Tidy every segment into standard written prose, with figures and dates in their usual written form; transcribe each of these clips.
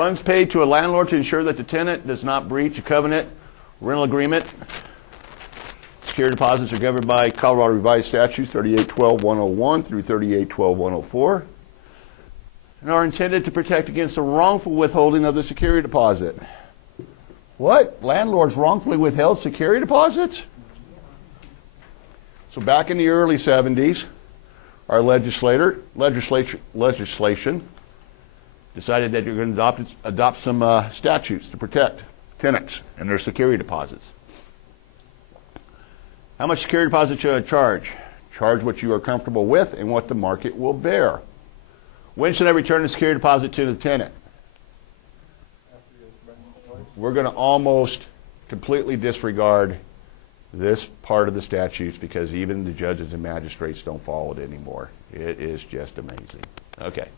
Funds paid to a landlord to ensure that the tenant does not breach a covenant, rental agreement. Security deposits are governed by Colorado Revised Statutes 3812-101 through 3812-104 and are intended to protect against the wrongful withholding of the security deposit. What? Landlords wrongfully withheld security deposits? So back in the early 70s, our legislation decided that you're going to adopt some statutes to protect tenants and their security deposits. How much security deposit should I charge? Charge what you are comfortable with and what the market will bear. When should I return the security deposit to the tenant? We're going to almost completely disregard this part of the statutes because even the judges and magistrates don't follow it anymore. It is just amazing. Okay.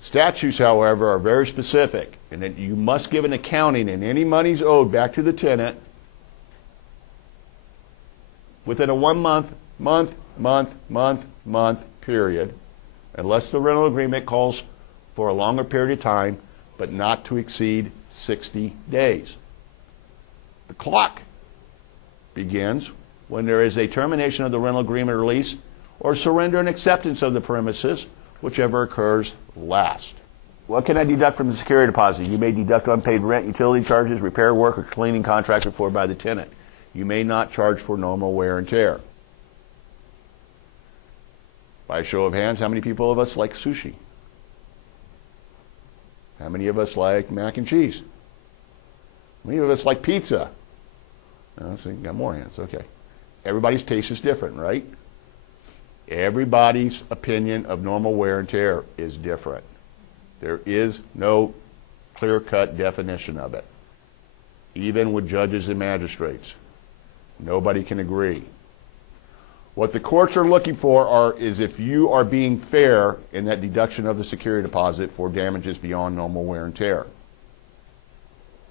Statutes, however, are very specific in that you must give an accounting and any monies owed back to the tenant within a 1 month period, unless the rental agreement calls for a longer period of time, but not to exceed 60 days. The clock begins when there is a termination of the rental agreement or lease or surrender and acceptance of the premises, whichever occurs last. What can I deduct from the security deposit? You may deduct unpaid rent, utility charges, repair work, or cleaning contracts performed by the tenant. You may not charge for normal wear and tear. By a show of hands, how many people of us like sushi? How many of us like mac and cheese? How many of us like pizza? Oh, so you got more hands. Okay. Everybody's taste is different, right? Everybody's opinion of normal wear and tear is different. There is no clear-cut definition of it. Even with judges and magistrates, nobody can agree. What the courts are looking for is if you are being fair in that deduction of the security deposit for damages beyond normal wear and tear.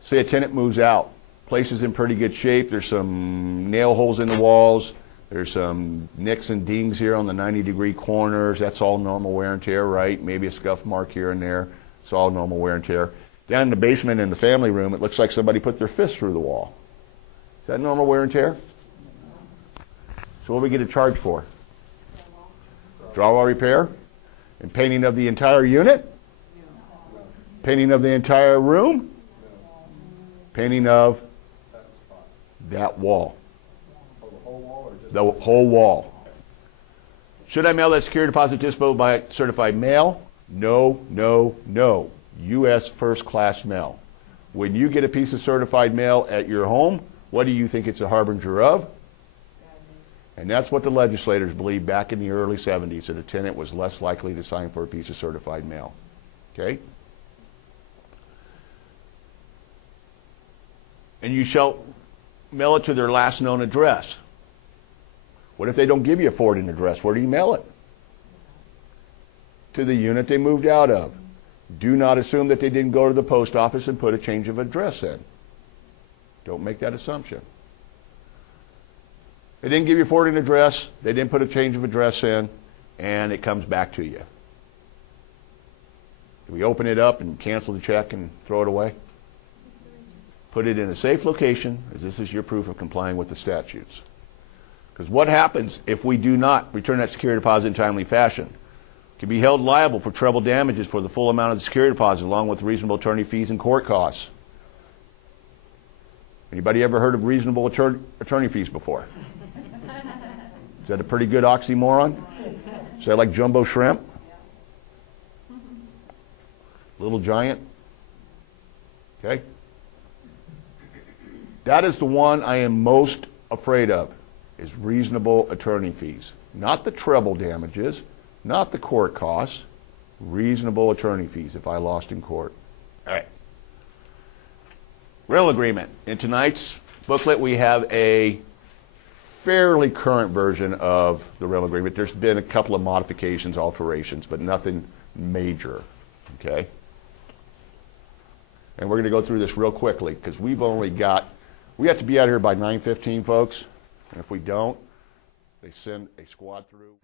Say a tenant moves out. Place is in pretty good shape. There's some nail holes in the walls. There's some nicks and dings here on the 90-degree corners. That's all normal wear and tear, right? Maybe a scuff mark here and there. It's all normal wear and tear. Down in the basement in the family room, it looks like somebody put their fist through the wall. Is that normal wear and tear? So what do we get a charge for? Drywall repair? And painting of the entire unit? Painting of the entire room? Painting of that wall. The whole wall. Should I mail that security deposit dispo by certified mail? No, no, no. U.S. first class mail. When you get a piece of certified mail at your home, what do you think it's a harbinger of? And that's what the legislators believed back in the early 70s, that a tenant was less likely to sign for a piece of certified mail. Okay? And you shall mail it to their last known address. What if they don't give you a forwarding address? Where do you mail it? To the unit they moved out of. Do not assume that they didn't go to the post office and put a change of address in. Don't make that assumption. They didn't give you a forwarding address, they didn't put a change of address in, and it comes back to you. Do we open it up and cancel the check and throw it away? Put it in a safe location, as this is your proof of complying with the statutes. Because what happens if we do not return that security deposit in timely fashion? Can be held liable for treble damages for the full amount of the security deposit, along with reasonable attorney fees and court costs. Anybody ever heard of reasonable attorney fees before? Is that a pretty good oxymoron? Is that like jumbo shrimp? Little giant? Okay? That is the one I am most afraid of, is reasonable attorney fees. Not the treble damages, not the court costs, reasonable attorney fees if I lost in court. All right. Rental agreement. In tonight's booklet, we have a fairly current version of the rental agreement. There's been a couple of modifications, alterations, but nothing major. Okay? And we're going to go through this real quickly because we have to be out here by 9:15, folks. And if we don't, they send a squad through.